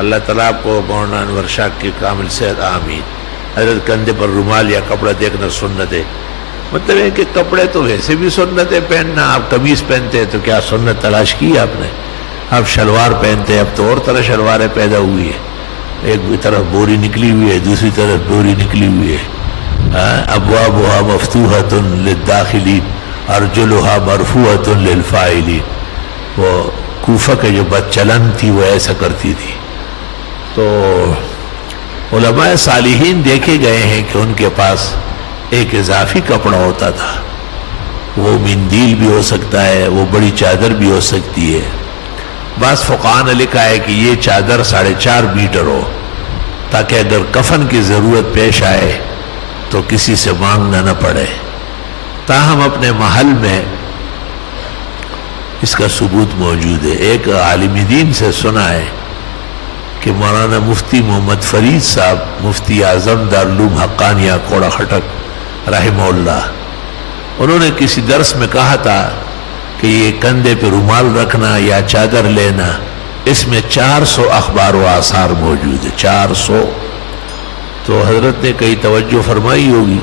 اللہ تعالیٰ آپ کو مولانا انور شاہ کی کامل صحت آمین. حضرت کندھے پر رومال یا کپڑا دیکھنا سنت ہے. مطلب ہے کہ کپڑے تو ویسے بھی سنت ہے پہننا. آپ قمیص پہنتے ہیں تو کیا سنت تلاش کی آپ نے؟ آپ شلوار پہنتے ہیں, اب تو اور طرح شلواریں پیدا ہوئی ہے. ایک طرف بوری نکلی ہوئی ہے, دوسری طرف بوری نکلی ہوئی ہے. ابوابها مفتوحۃ للداخلین ارجلها مرفوعۃ للفاعلین. وہ کوفہ کے جو بد چلن تھی وہ ایسا کرتی تھی. تو علماء صالحین دیکھے گئے ہیں کہ ان کے پاس ایک اضافی کپڑا ہوتا تھا. وہ مندیل بھی ہو سکتا ہے, وہ بڑی چادر بھی ہو سکتی ہے. بعض فقہاء نے لکھا ہے کہ یہ چادر 4.5 میٹر ہو, تاکہ اگر کفن کی ضرورت پیش آئے تو کسی سے مانگنا نہ پڑے. تاہم اپنے محل میں اس کا ثبوت موجود ہے. ایک عالم دین سے سنا ہے کہ مولانا مفتی محمد فرید صاحب, مفتی اعظم دارالعلوم حقانیہ کوڑا خٹک رحمہ اللہ, انہوں نے کسی درس میں کہا تھا کہ یہ کندھے پہ رومال رکھنا یا چادر لینا, اس میں 400 اخبار و آثار موجود ہے. 400. تو حضرت نے کئی توجہ فرمائی ہوگی